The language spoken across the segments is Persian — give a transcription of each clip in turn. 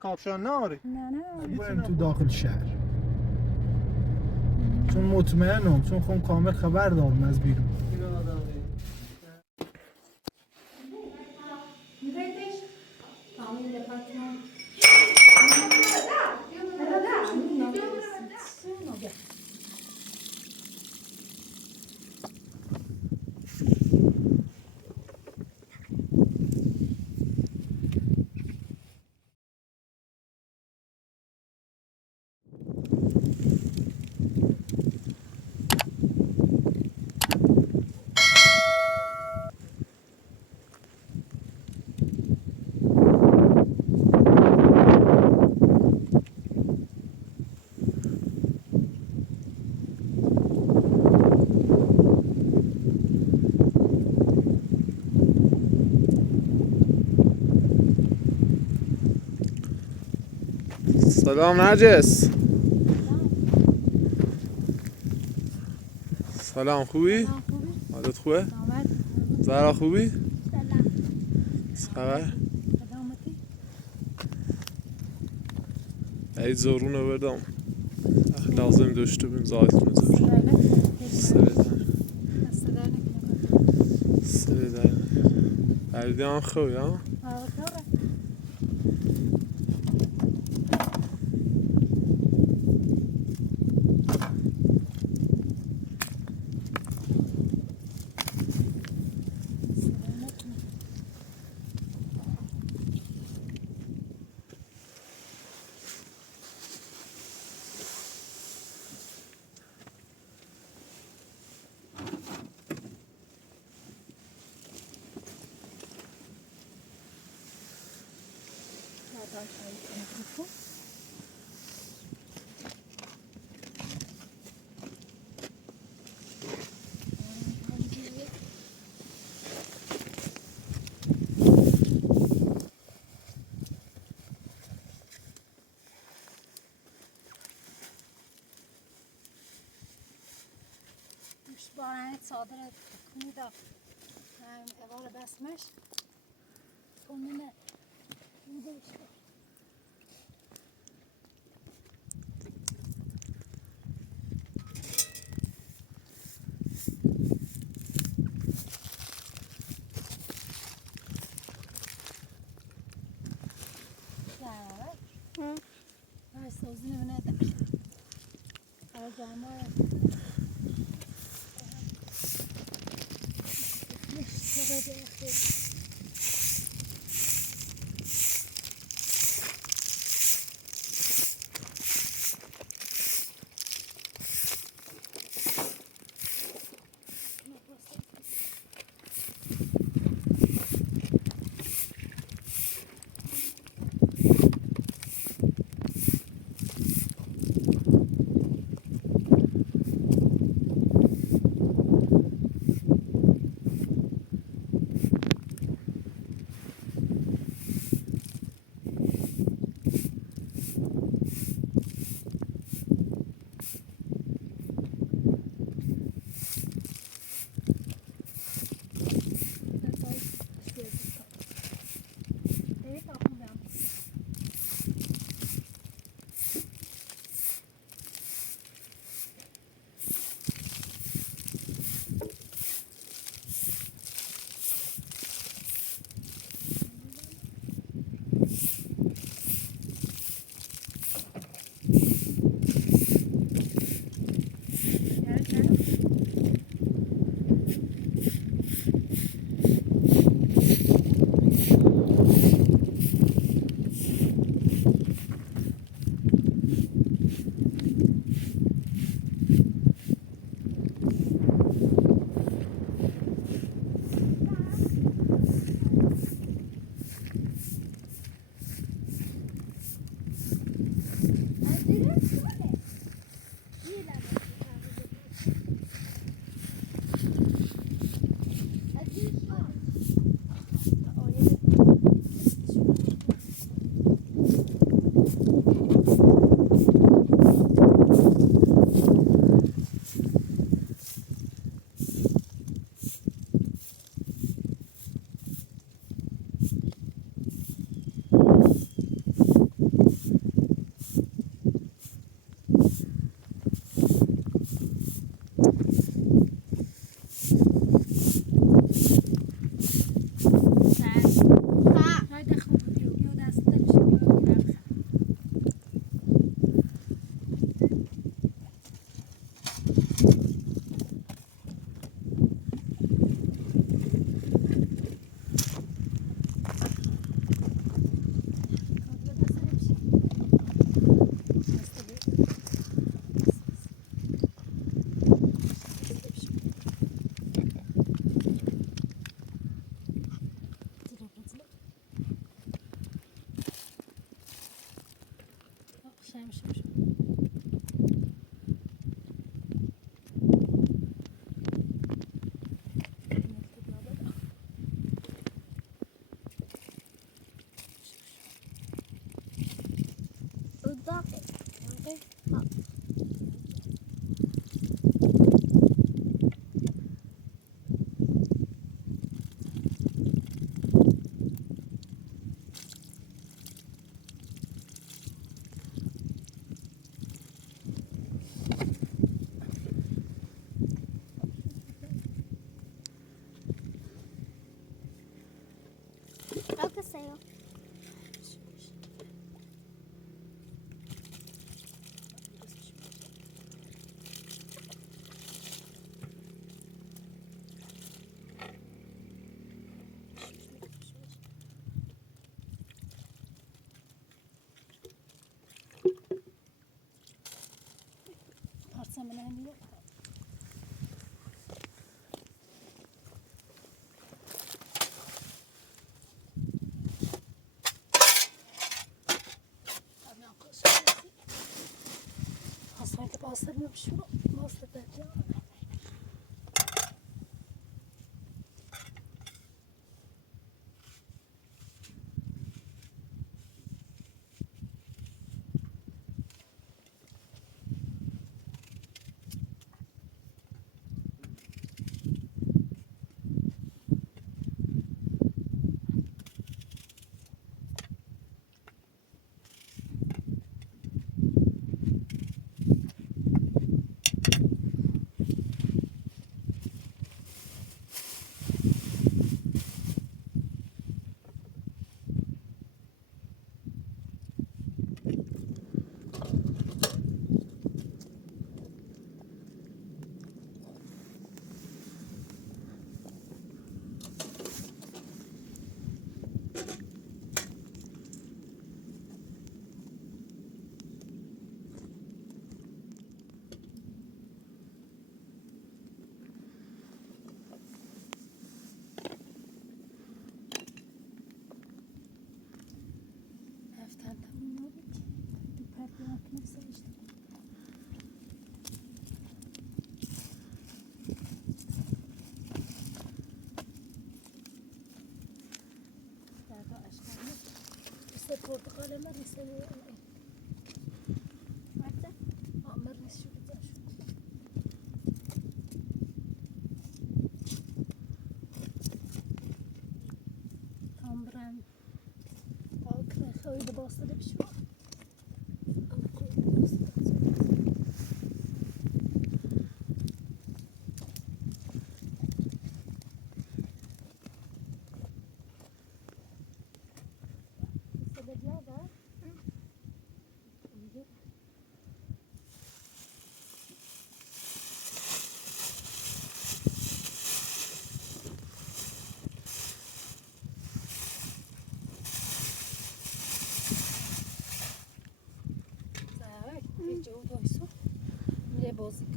کاپشن ناری؟ نه بریم تو داخل شهر چون مطمئنم چون خون کامل خبر دارم از بیرون سلام نرجس. سلام خوبی؟ حالت خوبه؟ زهرا خوبی؟ چه خبر؟ عید زورونه بدم لازم داشته بیم زایتونه زور سره بردی هم خوبی ها؟ بارانت صادرت کنی دا اول بسمش کنینه میدهش هاي سوزني من هذا هاي جامعة میشه داغه Alka sa'yo. Parça mı ne diyor? Asfaltı bastırmamış mı? Bastırdı ya. Haftan tamam oldu ki. Bir parça yapmışsa işte. Daha aşkına. İşte portakal ama ise Varsa. Amr şu güzel şu. Tam bren. Daha öyle bastırıp şu. Gece odaysa bile bozuk.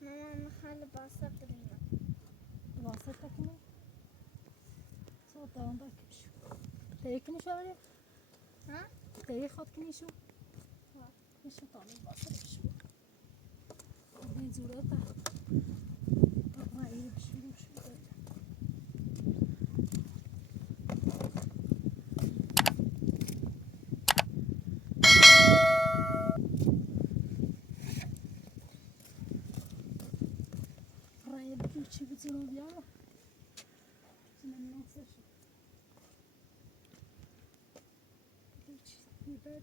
Mama خاله باسه قريبا. واسطتكم صوت عندك شو تيكني شو عليه ها؟ تيخد كني شو شو طالع باسط شو بعدين زورته ما يعرف شو رايد شو بتسوي بيها من نص شو يبات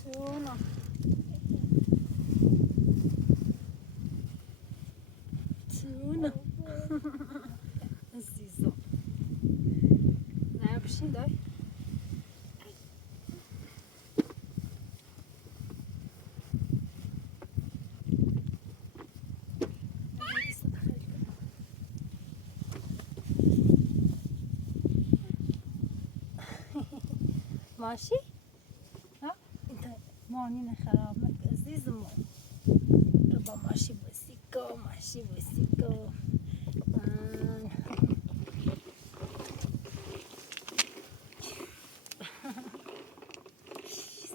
Sono. Sono. عزیزم. نه بشین دای. ماشي؟ ها؟ انت ماني خراب لك عزيزم. ربا ماشي بسيكو ماشي بسيكو.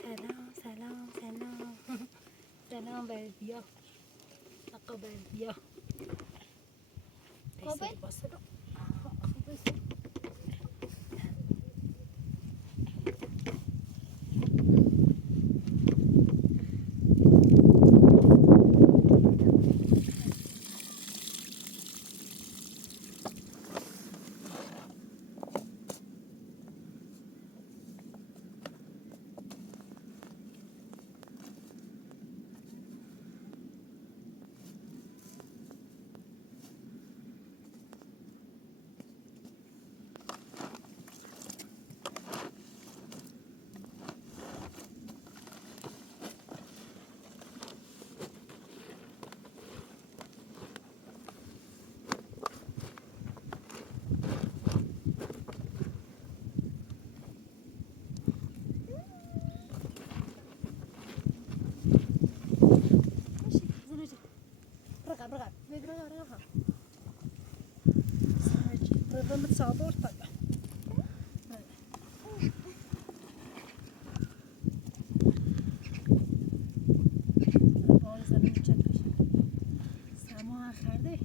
سلام سلام سلام. سلام بردیا. آقا بردیا. خوبه؟ باسلو. صابور طبعا. سما خرده.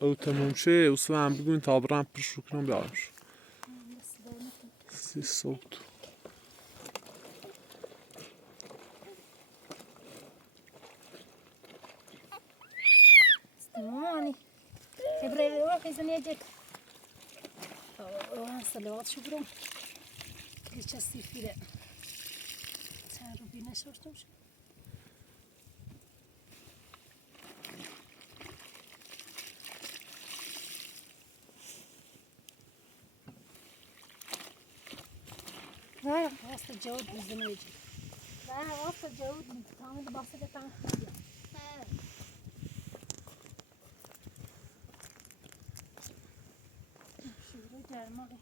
او تموم شه او سو هم بگوین تا برم پرش رو کنم بیارمش سی صوت استمعني تبري روح يزن يجك صلوات شكرا كل شيء في ذا تعرف بينا شورتم شو لا وسط الجود يزن يجك لا وسط الجود تعمل بسيطة تعمل Dermalı.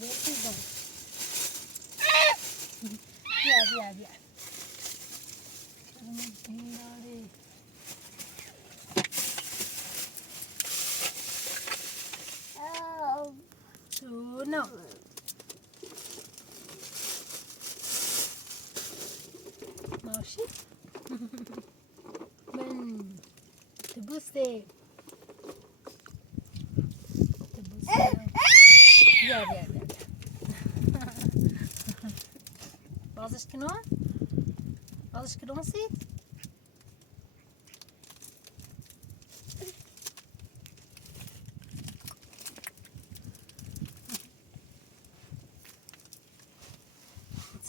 بیا تو نه ماشی من تبوسه بیا بازش کنم سید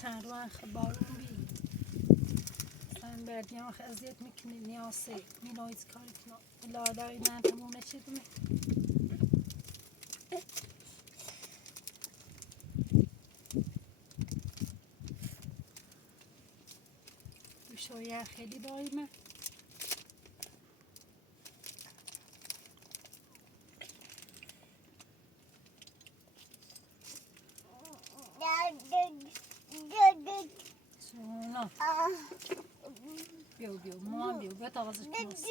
چند روان خبارون بی چند بردیم آخه ازیت میکنی نیاسه مینایز کاری کنم لادای من تمونه چی دمه شویه خیلی دایمه سونا بیا مامان بیا تازش کناس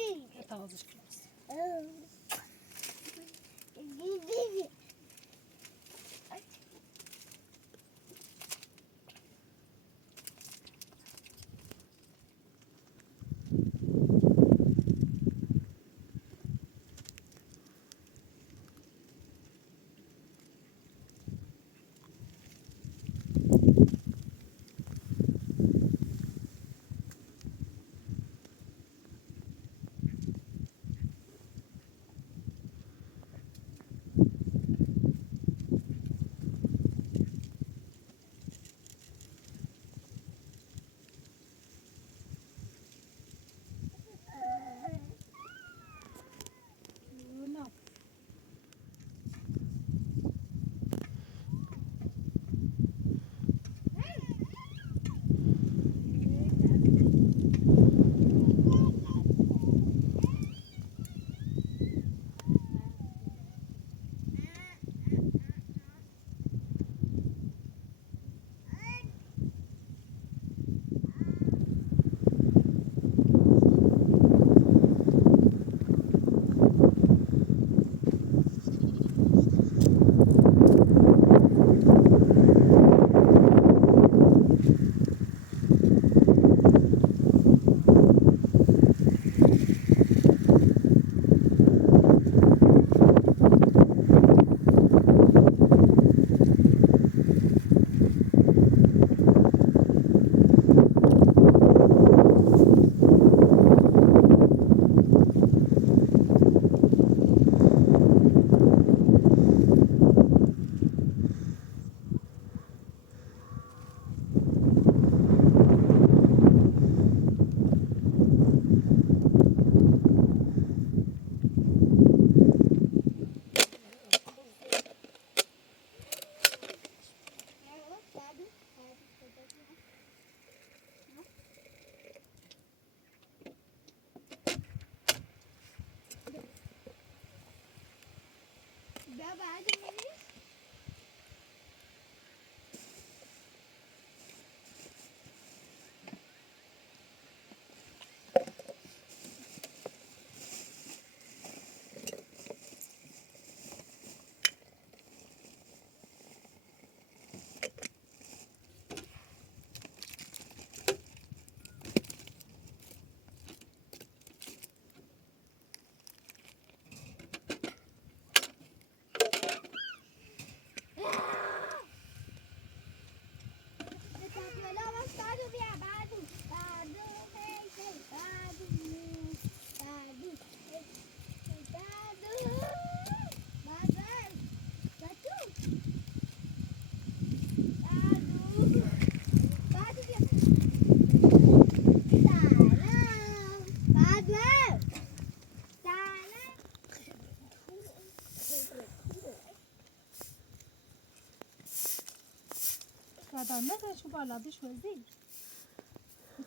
دندان شو بالا دش وزی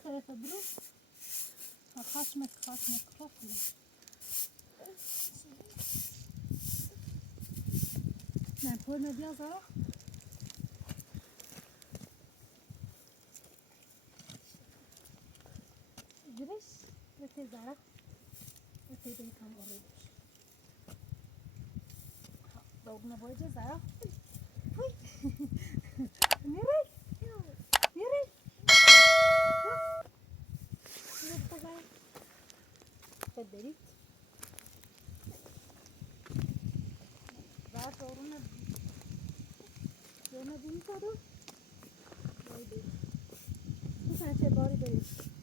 طرف برو خشمك خفله نه پر ندیا زارا زرا ابتدایی کم آره باش داغ نباید زرا میری میری خود برید بعد دارونه بینی کدو باید برید میتونه چه باری برید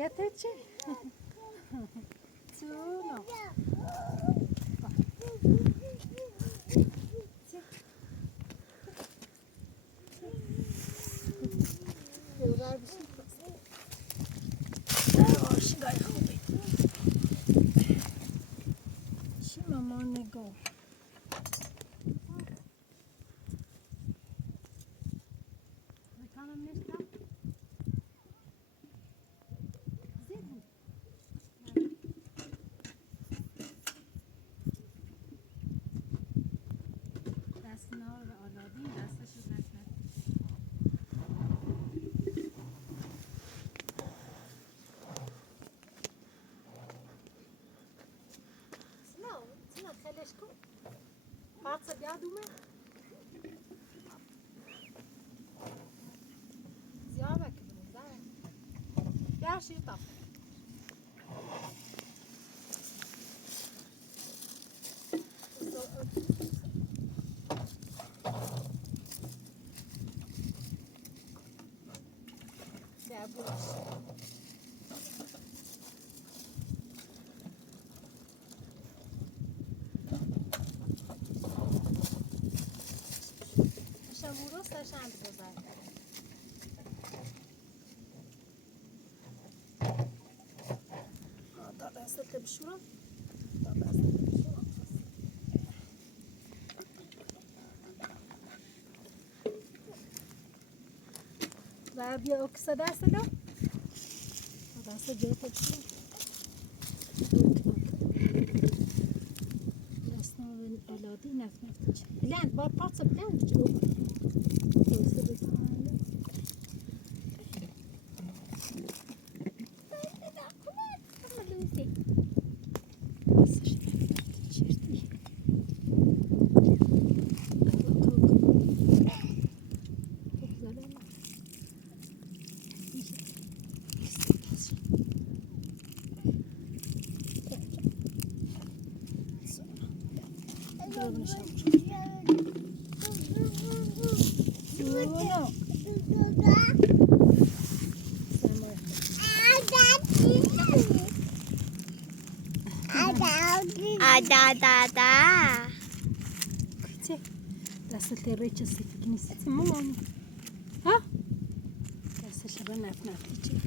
Zjadłeś? Co no? آتش کن پرسه بیا دومه زیاد بکنیم زیاد بیا شیر تاف بیا بوش شمورو سشن بزن تا دستت بشورم تا دستت بشورم و بیا اکسا دست دو دست جایت بشورم دست نو اولادی نفت چه بلند با پارچه بلند چه دوسته بزنم Da. دست ریچ سفید نیست مامان ها دست شبه نف چی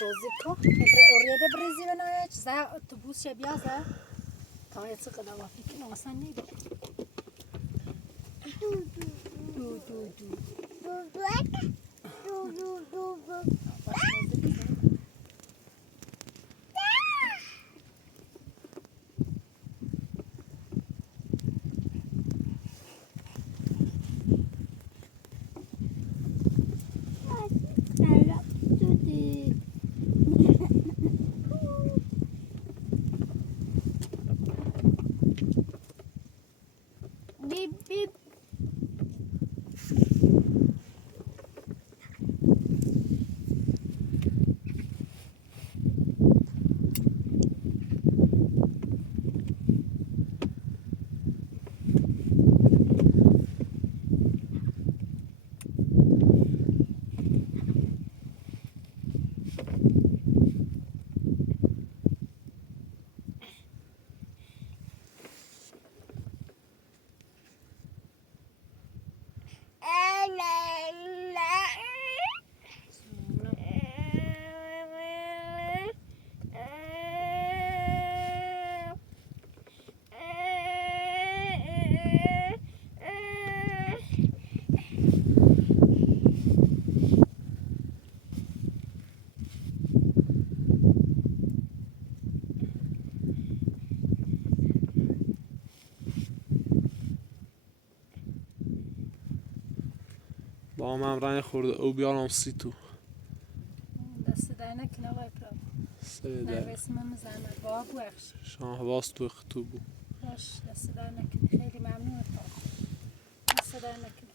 بازی کن اوریده بریزی بنایه چیزه اتوبوس شبیازه تا یه چه قدر وافی کنه اصلا نیده Beep beep. با هم رنگ خورده او بیارم سی تو دست در نکنه آقای پرا سری در نرویسم مزنه با بوخش شان حواس تو اختو بود باش دست در نکنه خیلی ممنون دست در نکنه